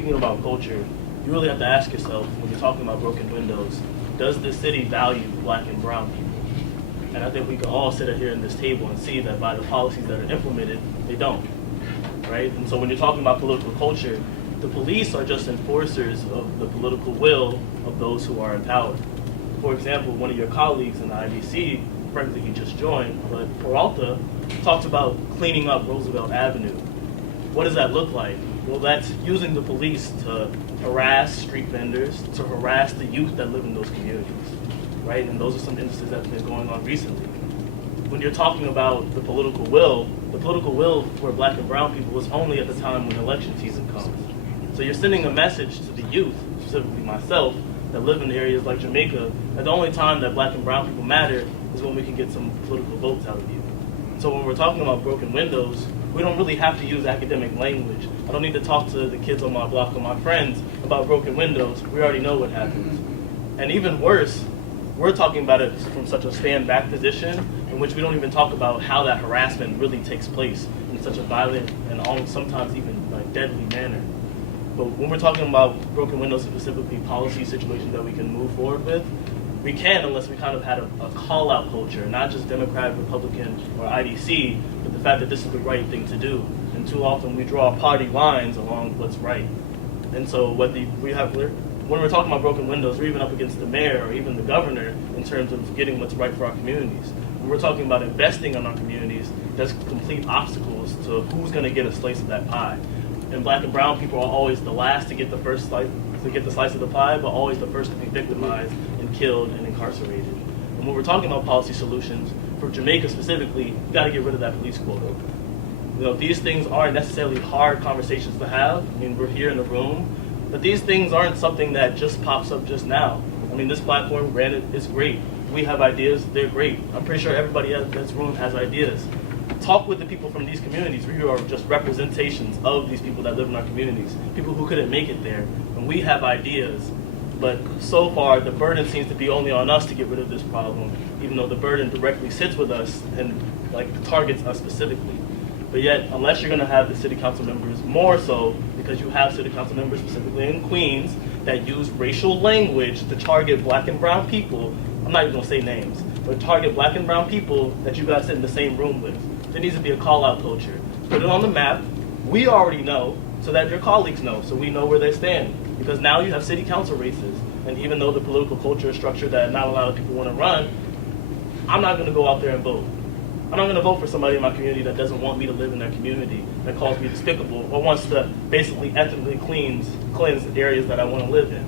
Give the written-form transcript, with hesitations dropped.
speaking about culture, you really have to ask yourself, when you're talking about broken windows, does this city value black and brown people? And I think we can all sit here in this table and see that by the policies that are implemented, they don't, right? And so when you're talking about political culture, the police are just enforcers of the political will of those who are in power. For example, one of your colleagues in the IBC, frankly he just joined, but Peralta talks about cleaning up Roosevelt Avenue. What does that look like? Well, that's using the police to harass street vendors, to harass the youth that live in those communities, right? And those are some instances that have been going on recently. When you're talking about the political will for black and brown people is only at the time when election season comes. So you're sending a message to the youth, specifically myself, that live in areas like Jamaica, that the only time that black and brown people matter is when we can get some political votes out of you. So when we're talking about broken windows, we don't really have to use academic language. I don't need to talk to the kids on my block or my friends about broken windows. We already know what happens. And even worse, we're talking about it from such a stand-back position in which we don't even talk about how that harassment really takes place in such a violent and sometimes even like deadly manner. But when we're talking about broken windows, specifically policy situations that we can move forward with, we can unless we kind of had a call-out culture, not just Democrat, Republican, or IDC, but the fact that this is the right thing to do. And too often we draw party lines along what's right. And so when we're talking about broken windows, we're even up against the mayor or even the governor in terms of getting what's right for our communities. When we're talking about investing in our communities, there's complete obstacles to who's going to get a slice of that pie. And black and brown people are always the last to get the first slice, of the pie, but always the first to be victimized and killed and incarcerated. And when we're talking about policy solutions, for Jamaica specifically, you got to get rid of that police quota. You know, these things aren't necessarily hard conversations to have. I mean, we're here in the room, but these things aren't something that just pops up just now. I mean, this platform, granted, is great. We have ideas, they're great. I'm pretty sure everybody in this room has ideas. Talk with the people from these communities. We are just representations of these people that live in our communities, people who couldn't make it there. And we have ideas, but so far the burden seems to be only on us to get rid of this problem, even though the burden directly sits with us and targets us specifically. But yet, unless you're going to have the city council members, more so because you have city council members specifically in Queens that use racial language to target black and brown people, I'm not even going to say names, but target black and brown people that you guys sit in the same room with. There needs to be a call-out culture. Put it on the map. We already know, so that your colleagues know, so we know where they stand. Because now you have city council races, and even though the political culture is structured that not a lot of people want to run, I'm not going to go out there and vote. I'm not going to vote for somebody in my community that doesn't want me to live in their community, that calls me despicable, or wants to basically ethnically cleanse the areas that I want to live in.